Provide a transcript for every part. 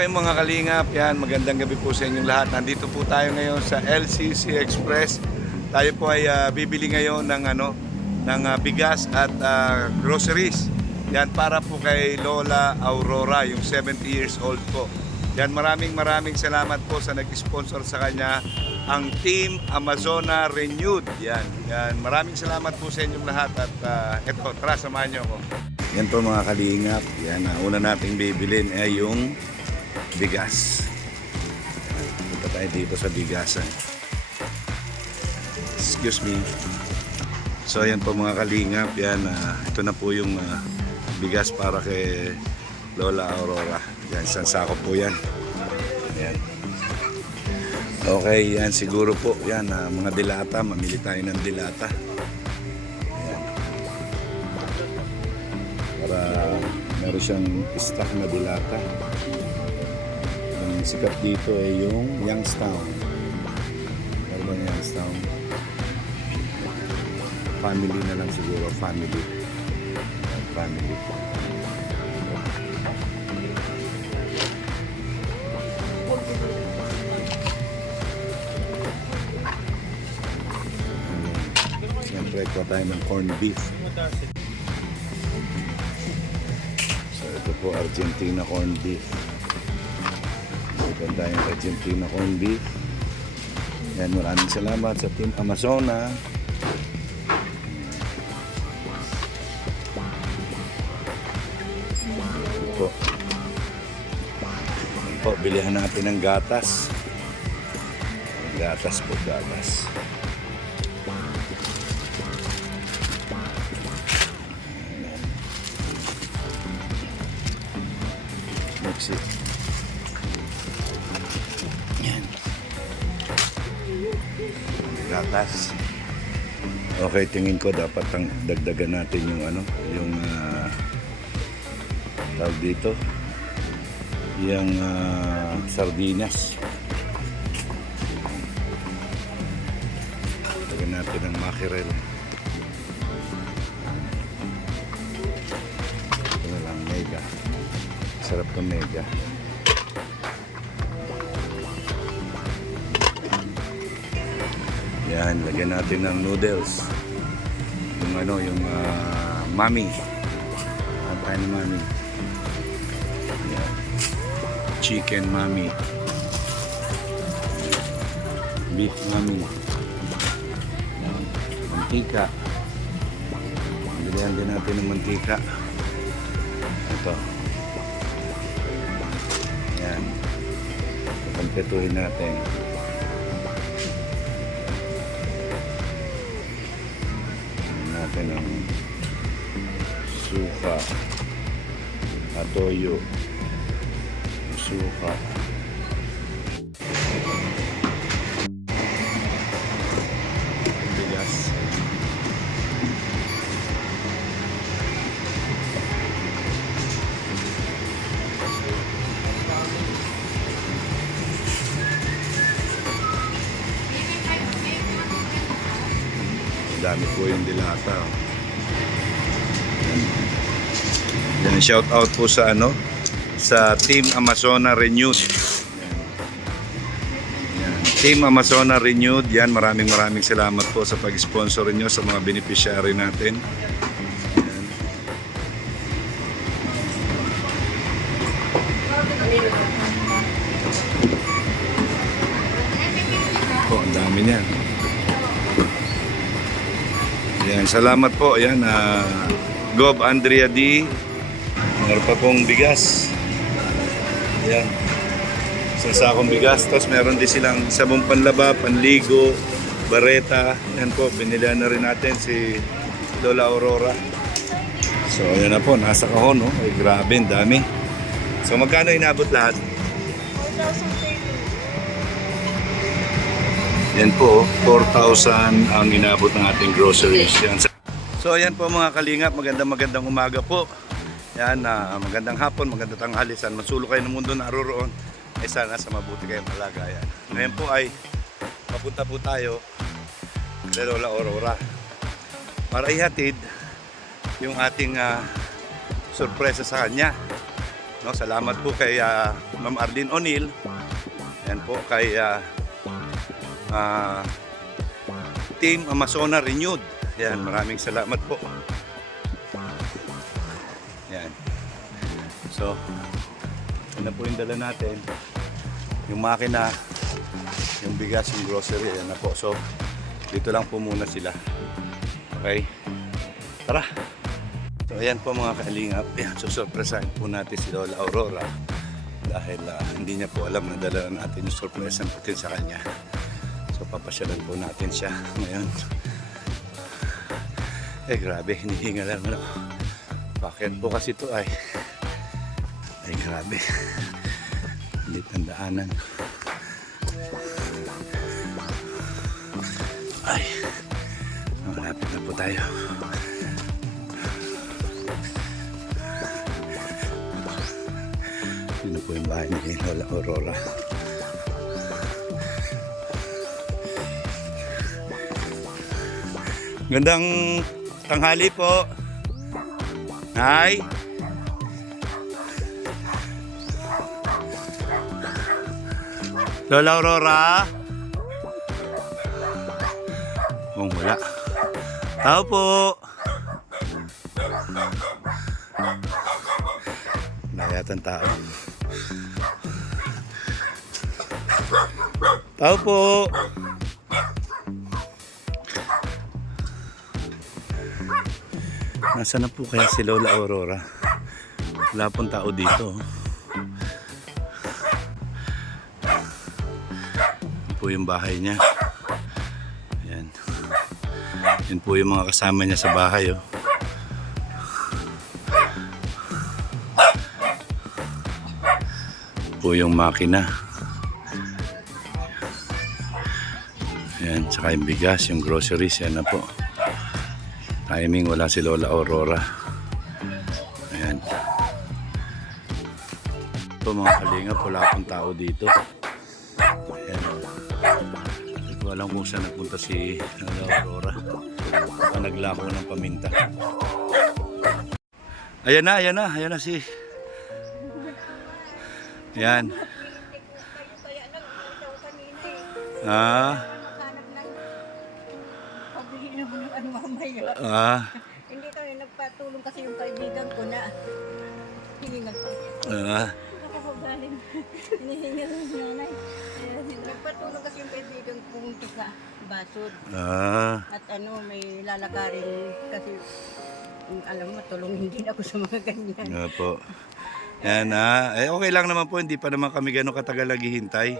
Mga kalingap, yan, magandang gabi po sa inyong lahat. Nandito po tayo ngayon sa LCC Express. Tayo po ay bibili ngayon ng bigas at groceries. Yan para po kay Lola Aurora, yung 70 years old po. Yan, maraming salamat po sa nag-sponsor sa kanya, ang Team Amazona Renewed. Yan, maraming salamat po sa inyong lahat at eto, tara, samahan niyo ako. Yan po mga kalingap. Yan, una nating bibilin ay yung bigas. Punta tayo dito sa bigasan. Excuse me. So ayan po mga kalingap. Yan, ito na po yung bigas para kay Lola Aurora. Yan, isang sako po yan. Yan. Okay, yan siguro po. Yan, mga dilata. Mamili tayo ng dilata. Yan. Para meron siyang stock na dilata. Ang sikat dito ay yung Youngstown. Ano ba Youngstown? Family na lang siguro. Family. Siyempre, kuha tayo ng corned beef. So, ito po Argentina corned beef. Ganda yung Argentina corned beef. Yan, maraming salamat sa Team Amazona. Po, bilihan natin ng gatas. Gatas po, gatas. Mix it. Yan. Gatas. Okay, tingin ko dapat dagdagan natin yung tawag dito. Yung sardinas. Lagyan natin ng mackerel. Ito na lang, mega. Sarap ng mega. Yan, lagyan natin ng noodles. Yung mami. Ang mami. Yan. Chicken mami. Beef mami. Yan. Mantika. Lagyan din natin ng mantika. Ito. Yan. Pagpetuhin natin. Natin ng suka, atoyo, suka, bigas, dami po yung dilata. Yan, shout out po sa sa Team Amazona Renewed. Yan. Team Amazona Renewed. Yan, maraming salamat po sa pag-sponsor niyo sa mga beneficiary natin. Yan. Po, ang dami niyan. Yan, salamat po. Yan, Gob Andrea D. Meron pa pong bigas. Ayan. Isang sakong bigas. Tapos meron din silang sabong panlaba, panligo, bareta. Yan po, binilihan na rin natin si Lola Aurora. So ayan na po, nasa kahon. No? Ay grabe, ang dami. So magkano inabot lahat? 4,000. Yan po, 4,000 ang inabot ng ating groceries. Yan. So ayan po mga kalingap, magandang umaga po. Yan, magandang hapon, magandang tanghali. Saan masulok kayo ng mundo naroroon, ay sana sa mabuti kayong kalagayan. Ngayon po ay papunta po tayo kay Lola Aurora para ihatid yung ating sorpresa sa kanya. No, salamat po kay Ma'am Arlene O'Neill. Yan po kay Team Amazona Renewed. Yan, maraming salamat po. Yan. So, yun na po yung dala natin. Yung makina, yung bigas, yung grocery, yan na po. So, dito lang po muna sila. Okay? Tara! So, ayan po mga kalingap. Ayan, susurpresahin po natin si Lola Aurora. Dahil hindi niya po alam na dala natin yung surpresa natin sa kanya. So, papasyalan po natin siya ngayon. Grabe, hinihinga lang ako. Bakit po kasi ito ay grabe. Hindi tandaanan. Malapit na po tayo. Yun na po yung bahay ni Lola Aurora. Gandang tanghali po. Hi. Lola Aurora. Wala. Tao po. Layatan tao. Tao po. Nasaan na po kaya si Lola Aurora? Wala pong tao dito. Ito po yung bahay niya. Ayan. Yan po yung mga kasama niya sa bahay. Oh. Po yung makina. Ayan, tsaka yung bigas, yung groceries, yan na po. Timing, wala si Lola Aurora. Ayan. Ito mga kalingap, wala akong tao dito. Ayan. Hindi ko alam kung saan nagpunta si Lola Aurora. Baka naglako ng paminta. Ayan na si... Ayan. Hindi kami nagpatulong kasi yung kaibigan ko na hiningal pa. Nakakagaling. Hinihingal ng nanay. Nagpatulong kasi yung kaibigan ko sa basod. At may lalakarin kasi alam mo, tulong hindi na ako sa mga ganyan. Opo. Yan okay lang naman po, hindi pa naman kami gano'ng katagal naghihintay.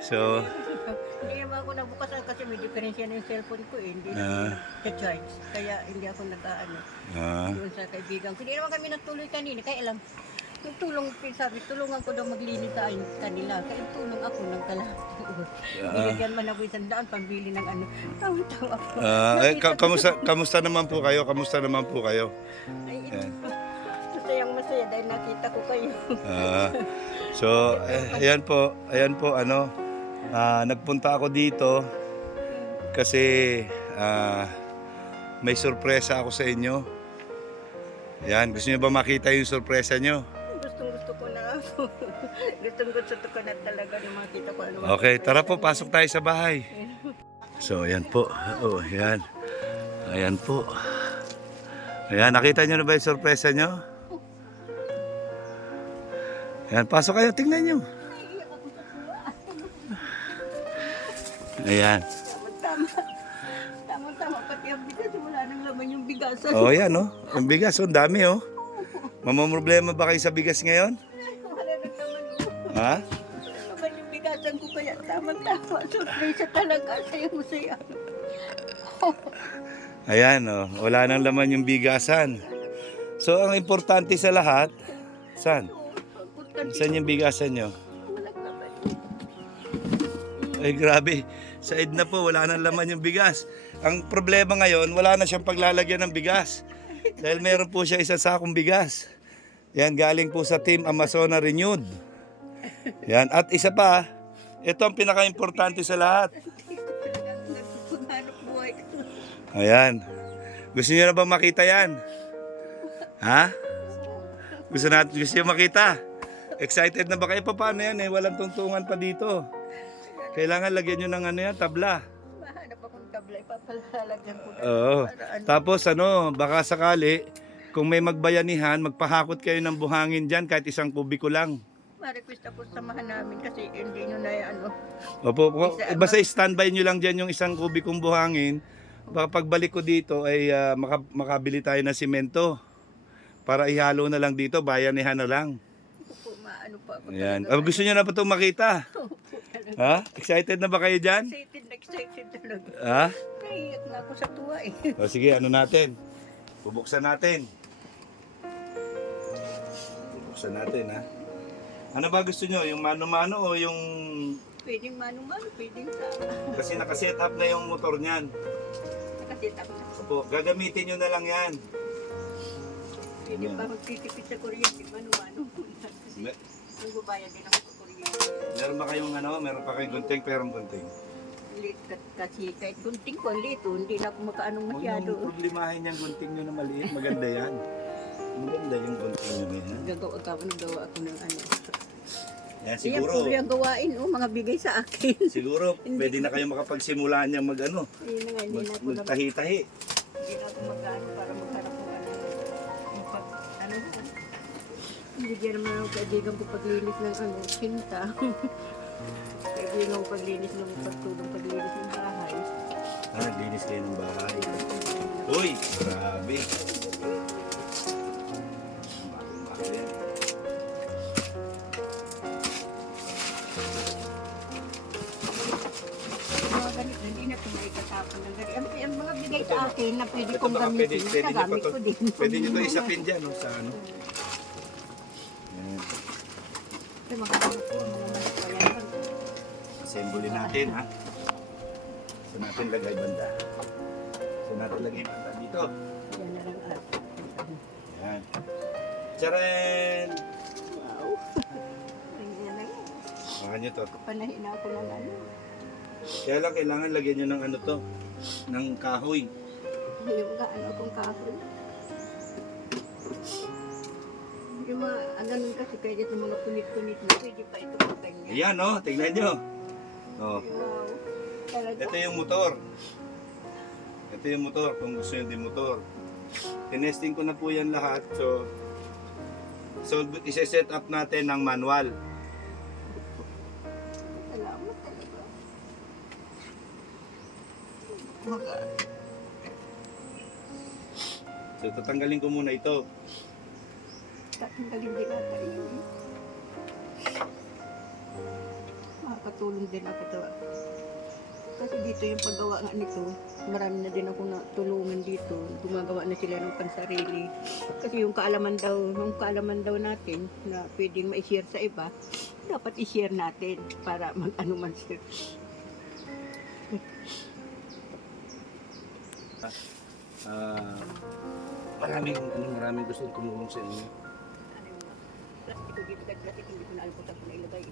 So, hindi naman ako nabukasan kasi may diferensya na yung cellphone ko hindi na charge. Kaya hindi ako doon sa kaibigan. Hindi naman kami nagtuloy kanina, kaya alam, nagtulong, sabi, tulungan ko daw maglinis sa kanila. Kaya tulong ako ng kalahati. Binigyan man ako 100 pambili ng tawa-tawa ako. Kamusta naman po kayo? Masayang-masaya dahil nakita ko kayo. So, ayan po, nagpunta ako dito kasi may sorpresa ako sa inyo. Ayan, gusto niyo ba makita yung sorpresa niyo? Gustong-gusto ko na. Gustong-gusto ko na talaga na makita ko. Okay, tara po, pasok tayo sa bahay. So, ayan po. Ayan. Ayan po. Ayan, nakita niyo na ba yung sorpresa niyo? Ayan, pasok kayo, tingnan nyo. Ayan. Tama-tama, pati ang bigas, wala nang laman yung bigasan. Yan ang bigas, ang dami Mamamroblema ba kayo sa bigas ngayon? Wala nang laman yung... Ha? Wala naman yung bigasan ko, kaya tama-tama. Surpresa talaga, saya-masaya. Ayan, wala nang laman yung bigasan. So, ang importante sa lahat, saan? Saan yung bigasan nyo? Ay grabe, sa Edna po wala nang laman yung bigas. Ang problema ngayon, wala na siyang paglalagyan ng bigas. Dahil meron po siya isang sakong bigas. Yan, galing po sa Team Amazona Renewed. Yan, at isa pa, ito ang pinaka-importante sa lahat. Ayan. Gusto niyo na ba makita yan? Ha? Gusto niyo makita? Excited na ba kayo? Paano yan eh? Walang tungtungan pa dito. Kailangan lagyan nyo ng ano yan, tabla. Mahanap akong tabla, ipapalalagyan ko na. Oo. Para ano, Tapos baka sakali, kung may magbayanihan, magpahakot kayo ng buhangin dyan kahit 1 kubiko lang. ma-request ako samahan namin kasi hindi nyo na ano. Opo, basta standby nyo lang dyan yung 1 kubikong buhangin. Baka pagbalik ko dito ay makabili tayo ng simento. Para ihalo na lang dito, bayanihan na lang. Opo, maano pa ako. Ayan. talaga. Gusto nyo na pa itong makita? Opo, talaga. Ha? Excited na ba kayo dyan? Excited talaga. Ha? Naiiyak na ako sa tuwa eh. O sige, ano natin? Bubuksan natin. Bubuksan natin, ha? Ano ba gusto nyo? Yung mano-mano o yung... Pwedeng mano-mano, pwedeng sa... Kasi nakaset up na yung motor niyan. Nakasit ako na. Opo, gagamitin nyo na lang yan. Pwede pa magtitipid sa kuryente, mano-mano. Me- Nagbabayad din ako sa kuryente. Meron ba kayong meron pa kayong gunting, perong gunting? Kasi kahit gunting ko, ang lito, hindi na ako makaanong Huwag masyado. yung problemahin yung gunting nyo na maliit, maganda yan. Maganda yung gunting nyo na yan. Nagawa ako ng ano. Yan, Yan siguro, po yung gawain, mga bigay sa akin. siguro, pwede na kayo makapagsimula niya Yun na nga, hindi na ako na magtahi-tahi. hindi na ako mag-ano para magharap ng ano. Yung pag, ano, hindi dyan naman ako kaibigan ko paglinis ng ano, sinta. Kaibigan ko paglinis ng pagtulong paglinis ng bahay. Linis kayo ng bahay. Uy, grabe. Bagong-bago yan. Mga ganito, hindi na ito maikatapon ng ganito. Ang mga bigay sa akin na pwede Ito kong baka gamitin, pwede nyo nagamit pa ko din. Pwede nyo ito isapin dyan, no, sa ano. Yan. Ito mga gamit ko, mga manok ko yan. Assemble natin, ha. So natin lagay banda. So natin lagay banda dito. Yan na lang at. Yan. Tcharan! Wow. Yan na lang. Baka nyo to. Panahin na ako ng ano. Kaya lang kailangan lagyan nyo ng ano to. Ng kahoy. Yung ano kong kahoy. Yung mga, ganun kasi pwede itong mga punit-punit na pwede pa ito kung ganyan. Ayan, no. Tingnan nyo. Oh. Wow. Talaga. Ito yung motor. Ito yung motor. Kung gusto nyo din motor. Tinesting ko na po yan lahat. So isi-set up natin ng manual. Salamat talaga. Mga, So tatanggalin ko muna ito. tatanggalin din natin yun. Makakatulong din ako ito. Kasi dito yung paggawa nga nito, marami na din ako na tulungan dito. Gumagawa na sila ng pansarili. Kasi yung kaalaman daw natin na pwedeng ma-share sa iba, dapat i-share natin para mag-ano man siya. Maraming gusto tumulong sa inyo. Ano yung plastiko dito, kahit plastic hindi ko na alam kung saan ko na ilagay.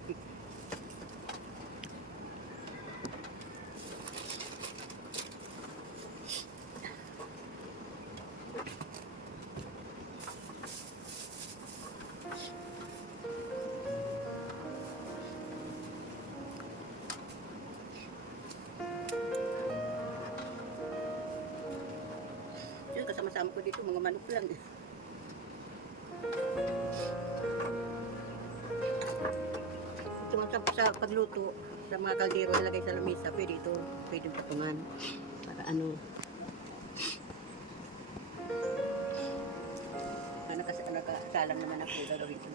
Yun, kasama-sama ko dito, mga manok lang. Ito sa pagluto, sa mga kaldero ilagay sa lamesa, pwede ito, pwede patungan. Para ano. Nakasalang naman ako gagawin ko.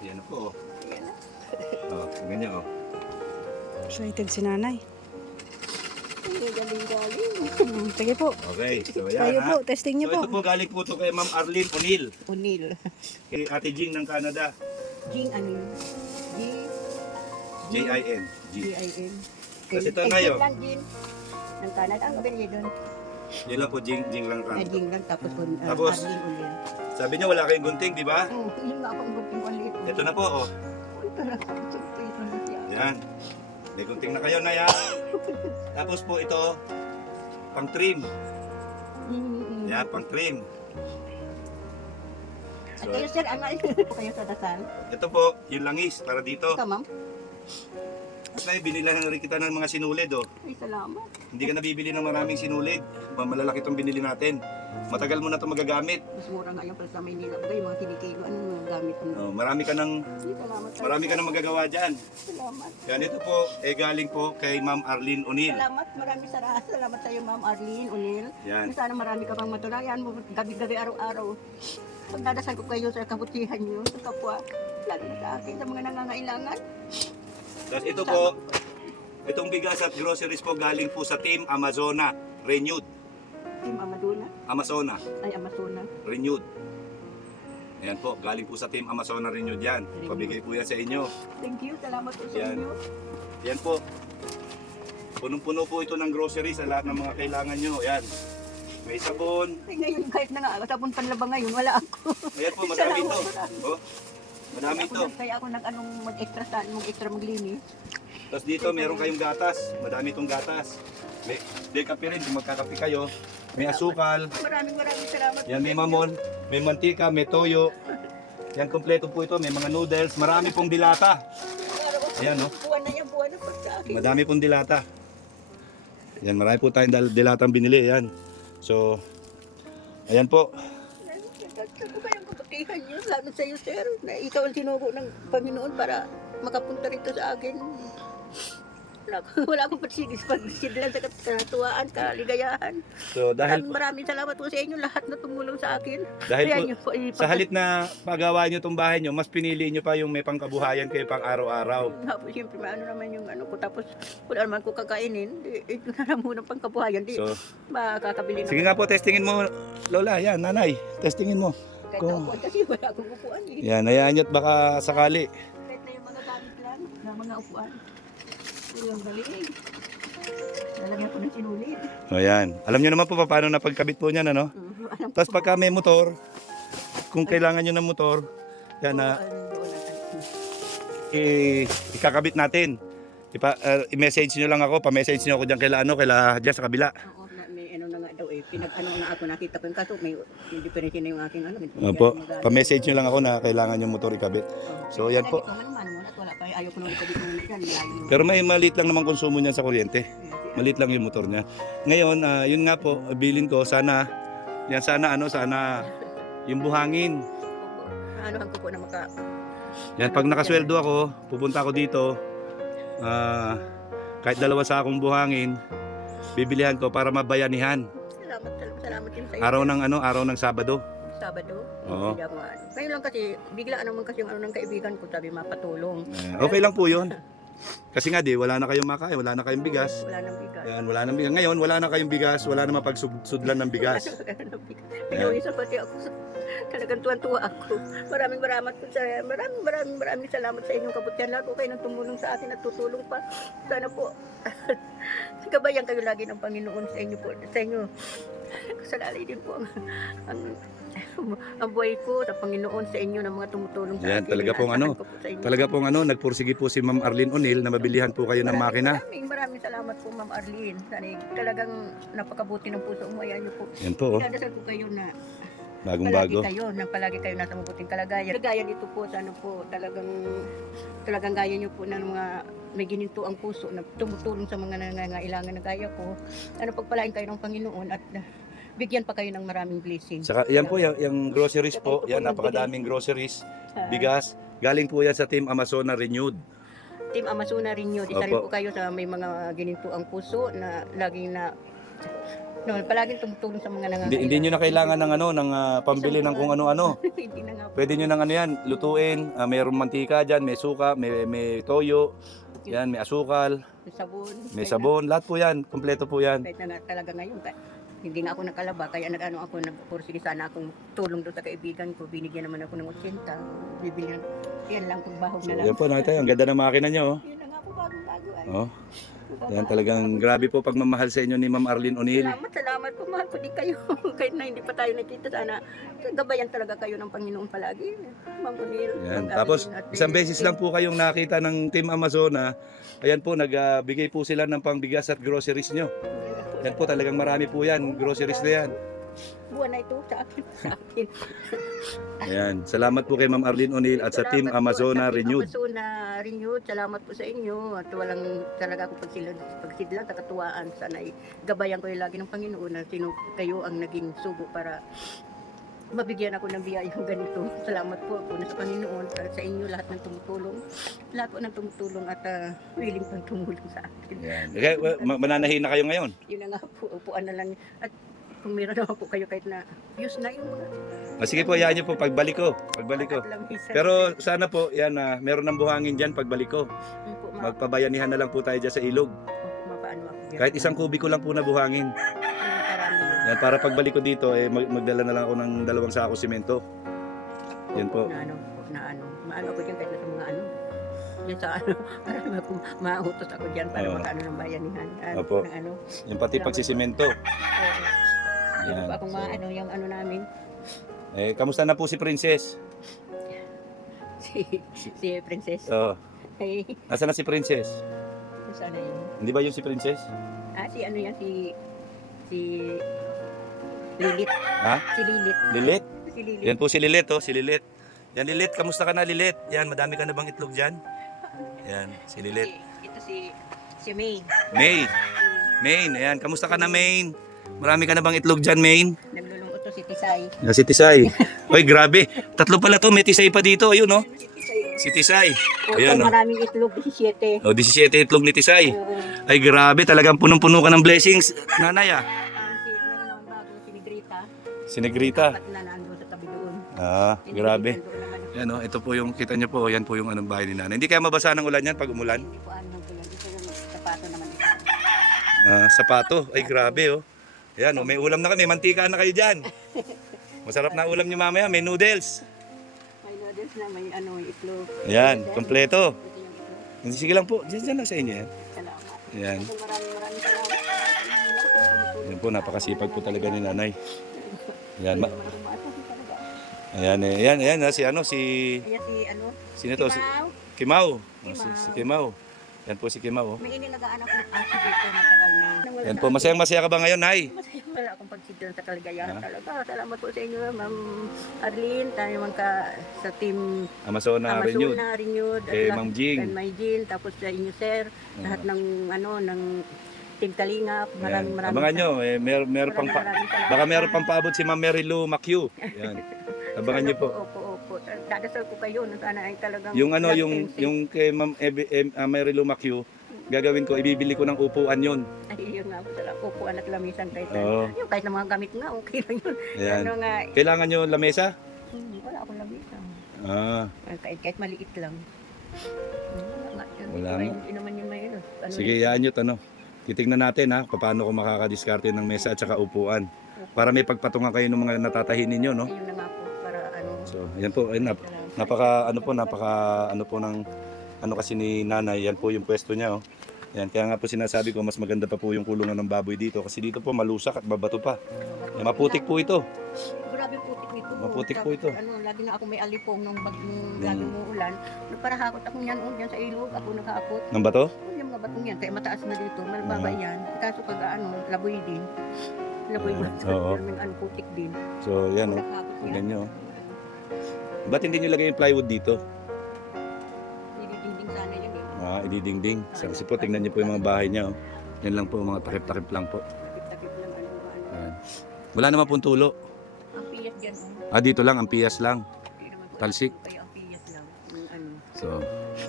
Yan na po. Ayan na. Oh, ganyan oh. Excited si nanay. Ay, galing-galing. Sige po. Okay, so yan Tayo ha. po, testing niyo So po. ito po galing po to kay Ma'am Arlene O'Neill. O'Neill. Kay Ate Jing ng Canada. Jing ano yun? J-I-N. G. G-I-N. Tapos ito na yun. lang, Jing. Ng Canada, ang gabi niya doon. Yun lang po, Jing lang Ay, Canada. Jing lang, tapos Tapos, Arlene O'Neill. Sabi niya wala kayong gunting, di ba? Oh, yun nga ako ang gunting ko ang liit. Ito na po, oh. Ito na, ito na siya. Yan. May gunting na kayo na yan. Tapos po ito, pang trim. Mm-mm. Yan, pang trim. At kayo sir, ang po kayo sa dasal. Ito po, yung langis para dito. Ito ma'am. Tapos na binila na rin kita ng mga sinulid, oh. Ay, salamat. Hindi ka nabibili ng maraming sinulid. Malalaki itong binili natin. Matagal mo na ito magagamit. Mas mura nga yung pala sa Maynila. Bagay, mga kinikilo. Anong mga gamit mo? Oh, marami ka nang Ay, salamat. marami ka nang magagawa diyan. Salamat. Yan ito po, galing po kay Ma'am Arlene O'Neill. Salamat. Maraming salamat. Salamat sa iyo, Ma'am Arlene O'Neill. Yan. Sana marami ka pang matulayan mo. Gabi-gabi, araw-araw. Pagdadasal ko kayo sa kabutihan niyo, sa kapwa. Lalo na sa akin, sa mga nangangailangan. Tapos ito po, itong bigas at groceries po galing po sa Team Amazona Renewed. Team Amaduna. Amazona Ay, Amazona. Renewed. Ayan po, galing po sa Team Amazona Renewed yan. Pabigay po yan sa inyo. Thank you. Salamat po sa Yan. inyo. Yan po. Punong-puno po ito ng groceries sa lahat ng mga kailangan nyo. Ayan. May sabon. Ay, ngayon, kahit na nga, tapon panlaba ngayon, wala ako. Ayan po, madami ito. Oh, madami ito. Kaya ako nag-anong mag-extra saan, mag-extra maglinis. Tapos dito, meron kayong gatas. Madami itong gatas. May kape rin kung magkakape kayo. May asukal. Maraming salamat. Yan, may mamon. May mantika, may toyo. Yan, kompleto po ito. May mga noodles. Marami pong dilata. Ayan, no? Buwan na yan, buwan na pagkain. Madami pong dilata. Yan, marami po tayong dilatang binili. Yan. So, ayan po. Ano kayang kabutihan niyo? Lalo sa iyo, sir, na ikaw ang tinugo ng Panginoon para makapunta rito sa akin. Wala akong pagsidlan sa katuwaan, kaligayahan. So, dahil Maraming salamat po sa inyo lahat na tumulong sa akin. dahil Kaya po, niyo po, sa halip na pagawa nyo itong bahay nyo, mas pinili nyo pa yung may pangkabuhayan kayo pang araw-araw. nga po, siyempre, ano naman yung ano ko, tapos wala naman ko kakainin, ito na lang muna pang kabuhayan, di So, makakabili na. sige nga po, testingin mo, Lola. Yan, nanay, testingin mo. Kahit Kung- ako, kasi wala akong upuan eh. Yan, hayaan nyo at baka sakali. Kahit na yung mga gamit lang, na mga upuan. Ito yung galing. Lalagyan ko ng sinulid. O yan. Alam nyo naman po paano napagkabit po niyan, ano? Alam Tapos pagka may motor, kung kailangan nyo ng motor, yan na, ikakabit natin. I-message nyo lang ako, pa-message nyo ako dyan kaila dyan sa kabila. Oo, may ano na nga daw eh. Pinag-ano na ako, nakita ko yung kaso, may diferensya na yung aking ano. Opo, pa-message nyo lang ako na kailangan yung motor ikabit. So yan po. Wala pa, ayaw ko nung ikabit mo yan. Malayo. Pero may maliit lang naman konsumo niyan sa kuryente. Maliit lang yung motor niya. Ngayon, yun nga po, bilin ko sana yung buhangin. Anohan ko po na maka... Yan, pag nakasweldo ako, pupunta ako dito. Kahit 2 sakong buhangin, bibilihan ko para mabayanihan. Salamat din sa iyo. Araw ng Sabado. Sabado. Oo. Hindi ako ano. Ngayon lang kasi, bigla naman kasi yung ano ng kaibigan ko, sabi mapatulong. Okay lang po yun. Kasi nga wala na kayong makain, wala na kayong bigas. Wala nang bigas. Yan, wala nang bigas. Ngayon, wala na kayong bigas, wala na mapagsudlan ng bigas. Wala nang bigas. Pinawisan pati ako. Talagang tuwan-tuwa ako. Maraming salamat sa inyong kabutihan. Lahat po kayo nang tumulong sa akin at tutulong pa. Sana po, gabayan kayo lagi ng Panginoon sa inyo po. Sa inyo. Kasalalay din po ang buhay ko sa Panginoon sa inyo ng mga tumutulong sa Yan, akin. talaga pong Inaasahan ko po sa inyo. Talaga pong nagpursige po si Ma'am Arlene O'Neill na mabilihan po kayo ng makina. Maraming salamat po, Ma'am Arlene. Talagang napakabuti ng puso mo. Ayan niyo po. Yan po, oh. Dadasal ko kayo na Bagong-bago. palagi kayo nasa mabuting kalagayan. Gaya dito po, sana po talagang gaya niyo po ng mga may gininto ang puso na tumutulong sa mga nangangailangan na gaya ko. Ano pagpalain kayo ng Panginoon at bigyan pa kayo ng maraming blessing. Saka yan po, yung groceries po, yan napakadaming groceries, bigas. Galing po yan sa Team Amazona Renewed. Team Amazona Renewed, isa rin Opo. po kayo sa may mga gininto ang puso na laging palaging tumutulong sa mga nangangailangan. Hindi nyo na kailangan ng pambili ng kung ano-ano. Hindi na nga po. Pwede nyo ng yan, lutuin. Mayroong mantika dyan, may suka, may toyo, yan, may asukal, May sabon. may sabon. Lahat po yan, kompleto po yan. Kahit na talaga ngayon, hindi nga ako nakalaba, kaya nagpursige sana akong tulong doon sa kaibigan ko. Binigyan naman ako ng 80. Bibilihan. Yan lang, pagbahog na lang. Yan po, nakita ang ganda ng makina nyo. Yun na nga po, bagong-bago ay. Oh. Yan talagang grabe po pagmamahal sa inyo ni Ma'am Arlene O'Neill. Salamat po, mahal ko din kayo. Kahit na hindi pa tayo nakita, sana gabayan talaga kayo ng Panginoon palagi. Ma'am O'Neill. Yan. Ma'am Tapos Arlene, at isang beses lang po kayong nakita ng Team Amazona. Ayan po, nagbigay po sila ng pangbigas at groceries nyo. Yan po, talagang marami po yan, groceries na yan. buwan na ito sa akin. Sa akin. Ayan. Salamat po kay Ma'am Arlene O'Neill at sa Team Salamat po Amazona sa Team Renewed. Amazona Renewed. Salamat po sa inyo. At walang talaga ako pagsidlang, kakatuwaan. Sana'y gabayan ko yung lagi ng Panginoon na sino kayo ang naging sugo para mabigyan ako ng biyayang ganito. Salamat po sa Panginoon, sa inyo lahat ng tumutulong. Lahat po ng tumutulong at willing pang tumulong sa akin. Ayan. Okay, mananahin na kayo ngayon. Yun na nga po, upuan na lang. At kung meron naman po kayo kahit na use na yung mga Sige po, hayaan niyo po pagbalik ko. Pagbalik ko. at lamisan. Pero sana po, yan meron ng buhangin dyan pagbalik ko. Yun po, Magpabayanihan na lang po tayo dyan sa ilog. mapaano ako dyan. Kahit isang kubiko lang po na buhangin. Karami yun. Yan, para pagbalik ko dito, magdala na lang ako ng 2 sako simento. Yan po. Maano ako dyan kahit na sa mga ano. Yan sa ano, para mautos ako dyan para Oo. makaano ng bayanihan. Opo. Ng ano. Yan pati pagsisimento. Oo. Yan Yan. po akong maano, yung ano namin. Kamusta na po si Princess? Si Princess. Oo. Ay, Nasaan na si Princess? sana yun. Hindi ba yung si Princess? Si ano yan, si Lilit. Ha? Si Lilit. Lilit? Si Lilit. Yan po si Lilit, oh, si Lilit. Yan Lilit, kamusta ka na Lilit? Yan, madami ka na bang itlog dyan? Yan, si Lilit. Ito si May. May, Main, ayan, kamusta ka na Main? Marami ka na bang itlog dyan, Main? Naglulungkot to si Tisay. Yan, si Tisay. Oy, grabe. 3 pala to, may Tisay pa dito. Ayun, oh. Si Tisay. Si Tisay. Oh, Ayan, oh. maraming itlog, 17. Oh, 17 itlog ni Tisay. Oo. Ay, grabe. Talagang punong-puno ka ng blessings, nanay, ah. Meron naman bago si Negrita. Si Negrita. At na nandun sa tabi doon. Grabe. Nandun naman. Yan, oh. Ito po yung, kita nyo po, yan po yung anong bahay ni nanay. Hindi kaya mabasa ng ulan yan pag umulan? Hindi po ano ko yan. Ito yung sapato naman ito. Sapato. Ay, grabe, oh. Ayan, oh. May ulam na kami. Mantika na kayo dyan. Masarap na ulam nyo mamaya. May noodles. May noodles na, may ano, may itlog. Ayan, kompleto. Ito yung itlog. Sige lang po. Diyan lang sa inyo yan. Salamat. Ayan. So, maraming salamat. Yan po, napakasipag po talaga ni nanay. Ayan, Maraming talaga. ayan, si ano, si... Kaya si ano, Sino to? Mau, Kimau. Oh, si Kimau. Yan po si Kimau. Oh. may ininag-aanak ng aso dito matagal na. Yan po, masayang-masaya ka ba ngayon, Nay? Masaya wala akong pagsidlan sa kaligayahan Ah. talaga. Salamat po sa inyo, Ma'am Arlene. Tayo man ka sa team Amazona Renewed. Amazona Renewed. Kay lahat- Ma'am Jing. Kay Ma'am Jing. Tapos sa inyo, sir. Lahat ng ano, ng Team Kalingap. Maraming Ayan. Abangan nyo, meron pang baka meron pang paabot si Ma'am Mary Lou Macue. Yan. Abangan nyo po. Opo. Dadasal ko kayo na sana ay talagang Yung ano, God yung and safe. yung kay Ma'am Mary Lou Macue, gagawin ko, ibibili ko ng upuan yon. Ay, yun nga po talaga. Upuan at lamisan kahit Oo. yung kahit na mga gamit nga, okay lang yun. Ayan. Ano nga, Kailangan nyo lamesa? wala akong lamisan. Kahit maliit lang. Wala nga yun. Wala Ay, nga. Hindi naman yun may ano. Sige, iyaan nyo to, no? Titignan natin ha, paano ko makakadiskarte ng mesa at saka upuan. Para may pagpatungan kayo ng mga natatahin ninyo, no? Ayun na nga po, para ano. So, ayan po, ayun, napaka ano po ng ano kasi ni nanay, yan po yung pwesto niya, oh. Yan, kaya nga po sinasabi ko, mas maganda pa po yung kulungan ng baboy dito kasi dito po malusak at mabato pa. Maputik po ito. Grabe putik nito. Maputik po ito. Ano, lagi na ako may alipong nung lagi mo ulan. Para hakot ako yan, yan sa ilog, ako nakaakot. Ng bato? Yung mga batong yan, kaya mataas na dito, malbaba yan. Kaso pag ano, laboy din. Laboy din. Oo. Ano, putik din. So, yan, oh. Nakakot yan. Tingnan nyo. Ba't hindi nyo lagay yung plywood dito? Didinding sana yan eh. Ididingding. So, kasi po, tingnan nyo po yung mga bahay niya, oh. Yan lang po, mga takip-takip lang po. Takip-takip lang ano. Yan. Wala naman pong tulo. Ang piyat dyan, oh. Dito lang, ang piyas lang. Hindi naman po Talsik. Kaya ang piyat lang. Yung ano. So,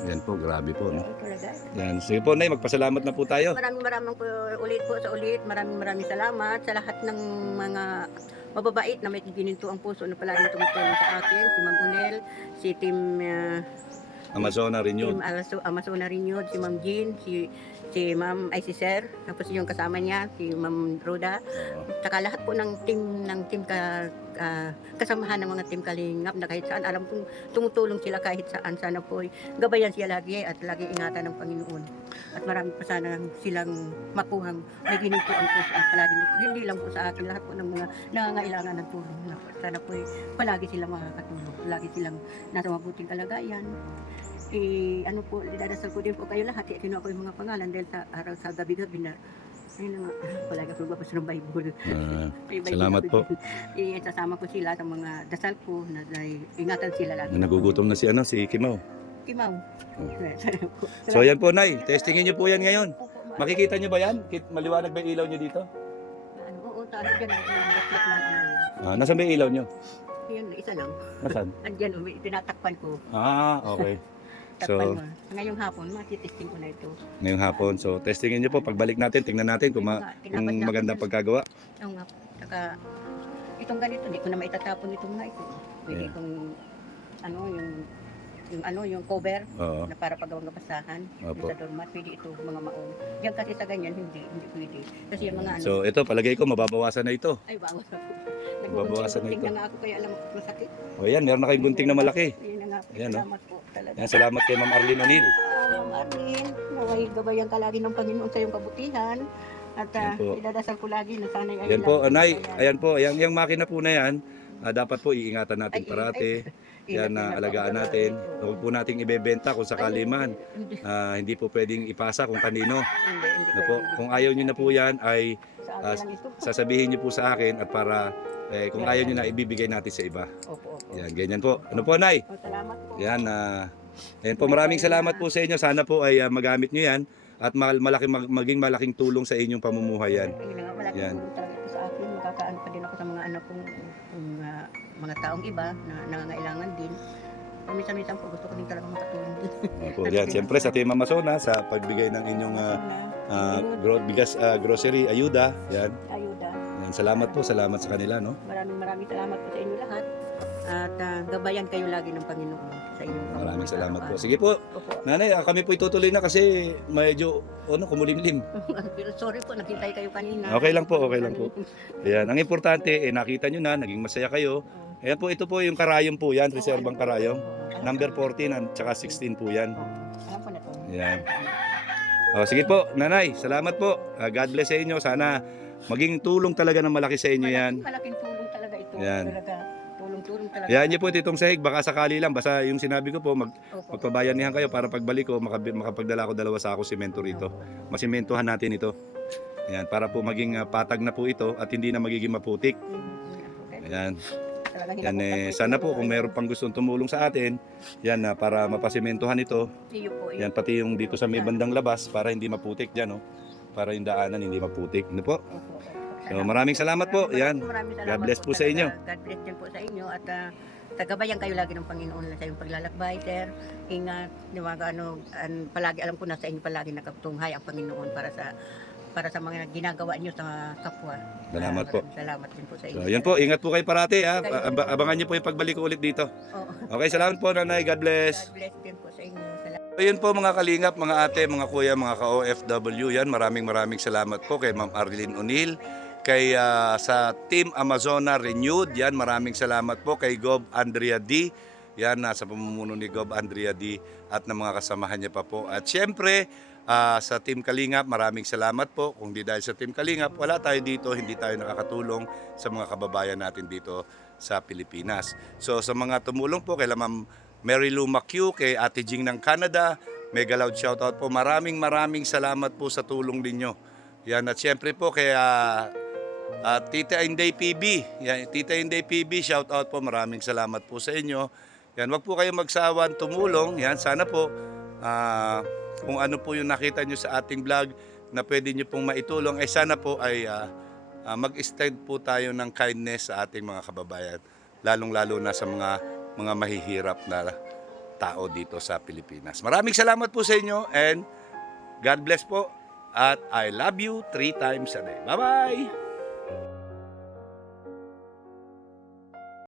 yan po, grabe po, no? Ay, talaga. Yan. Sige po, Nay, magpasalamat na po tayo. Maraming po ulit po sa ulit. Maraming salamat sa lahat ng mga mababait na may gininto ang puso na palaging tumutulong sa akin. Si Ma'am Unel, si Team Amazona Renewed. Amazona Renewed, si Ma'am Jean, si Ma'am ay si Sir, tapos yung kasama niya, si Ma'am Roda. Oo. Saka lahat po ng team kasamahan ng mga team Kalingap na kahit saan, alam kong tumutulong sila kahit saan. Sana po gabayan siya lagi at lagi ingatan ng Panginoon. At marami pa sana silang makuhang may gininto ang puso at palagi, hindi lang po sa akin, lahat po ng mga nangangailangan ng tulong. Sana po palagi silang makakatulong, palagi silang nasa mabuting kalagayan. Ano po, dinadasal ko din po kayo lahat. Kinuha ko yung mga pangalan dahil sa araw sa gabi-gabi na Ayun na nga, palagi ako magbabasa ng Bible. May Bible Salamat ako po. din. Sasama ko sila sa mga dasal ko na ingatan sila lagi. Nagugutom na si Kimaw. Kimaw. So ayan po, Nay. Testingin niyo po yan ngayon. Makikita niyo ba yan? Maliwanag ba yung ilaw niyo dito? Oo, tayo dyan. Yung na. Nasaan ba yung ilaw niyo? Yan, isa lang. Nasaan? Andyan, tinatakpan ko. Okay. Takpan So, mo. Ngayong hapon, matitesting ko na ito. ngayong hapon. So, testingin niyo po. Pagbalik natin, tingnan natin kung, kung magandang pagkagawa. Oo nga. Saka, itong ganito, hindi ko na maitatapon itong nga ito. Pwede Yeah. itong, yung cover Oo. na para paggawang basahan. Opo. Sa doormat, pwede ito, mga maong. Yan kasi sa ganyan, hindi pwede. Kasi yung mga So, ito, palagay ko, mababawasan na ito. ay bawas ako. Babawasan na ito. Na nga ako kaya alam masakit. O yan, meron na kayong gunting na malaki. Yun na nga po. Ayan, no? Salamat po talaga. Yan, salamat kay Ma'am Arlene O'Neill. Ma'am Arlene, naway gabayan ka lagi ng Panginoon sa iyong kabutihan. At Yan po. idadasal ko lagi na sana ay Yan po, Nay. Ayan po, yung makina po na yan, dapat po iingatan natin parate. Yan, alagaan natin. Huwag po nating ibebenta kung sakali man. Hindi po pwedeng ipasa kung kanino. Hindi Na po, kung ayaw nyo na po yan, ay Sa akin lang ito. sasabihin nyo po sa akin at para kung ayaw nyo na, ibibigay natin sa iba. Opo. Yan, ganyan po. Ano po, Nay? Salamat po. Yan, yan po, maraming salamat po sa inyo. Sana po ay magamit nyo yan at maging malaking tulong sa inyong pamumuhay yan. Ayun na nga, malaking Yan. tulong talaga ito sa akin. Makakaano pa din ako sa mga anak kong mga taong iba na nangangailangan din. Minsan-minsan po gusto ko din talaga makatulong din. Opo, yan. Siyempre sa Team Amazona, sa pagbigay ng inyong bigas, grocery, ayuda. Yan. Ayuda. Yan. Salamat po, salamat sa kanila, no? Maraming salamat po sa inyo lahat. At gabayan kayo lagi ng Panginoon sa inyong Maraming salamat po. Sige po, Opo. Nanay, kami po itutuloy na kasi medyo kumulimlim. Pero sorry po, naghintay kayo kanina. Okay lang po, okay lang po. Ayan, ang importante, nakita nyo na, naging masaya kayo. Ayan po, ito po yung karayom po yan, reserbang karayom. Number 14 at saka 16 po yan. Alam ko na to. Ayan. Sige po, Nanay, salamat po. God bless sa inyo. Sana maging tulong talaga ng malaki sa inyo yan. Malaking tulong talaga ito. Yan. Talaga, tulong talaga. Ayan niyo po itong sahig, baka sakali lang, basta yung sinabi ko po, Opo. magpabayanihan kayo para pagbalik ko, makapagdala ko 2 sako simento rito. Masimentohan natin ito. Ayan, para po maging patag na po ito at hindi na magiging maputik. Ayan. Yan sana po kung mayroon pang gustong tumulong sa atin, yan para mapasimentohan ito. Yan pati yung dito sa may bandang labas para hindi maputik diyan, para yung daanan hindi maputik. Ano po? So maraming salamat po. Yan. God bless po sa inyo. God bless din po sa inyo at tagabayan kayo lagi ng Panginoon sa iyong paglalakbay, sir. Ingat, palagi alam ko na sa inyo palagi nakatunghay ang Panginoon para sa mga ginagawa niyo sa kapwa. Salamat po. Salamat din po sa inyo. So yan po, ingat po kayo parati. Abangan niyo po yung pagbalik ko ulit dito. Oo. Okay, salamat po, Nanay. God bless. God bless din po sa inyo. Salamat. Ayun po mga kalingap, mga ate, mga kuya, mga ka-OFW yan. Maraming salamat po kay Ma'am Arlene O'Neill, kay sa Team Amazona Renewed. Yan, maraming salamat po kay Gob Andrea D. Yan, sa pamumuno ni Gob Andrea D at ng mga kasamahan niya pa po. At syempre, sa Team Kalingap, maraming salamat po. Kung di dahil sa Team Kalingap, wala tayo dito, hindi tayo nakakatulong sa mga kababayan natin dito sa Pilipinas. So sa mga tumulong po, kay Ma'am Mary Lou Macue, kay Ate Jing ng Canada, mega loud shoutout po. Maraming salamat po sa tulong ninyo. Yan, at syempre po kay Tita Inday PB. Yan, Tita Inday PB, shoutout po. Maraming salamat po sa inyo. Yan, wag po kayong magsawang tumulong. Yan, sana po kung ano po yung nakita nyo sa ating vlog na pwede nyo pong maitulong, sana po ay mag-extend po tayo ng kindness sa ating mga kababayan, lalong-lalo na sa mga mahihirap na tao dito sa Pilipinas. Maraming salamat po sa inyo and God bless po at I love you 3 times a day. Bye-bye!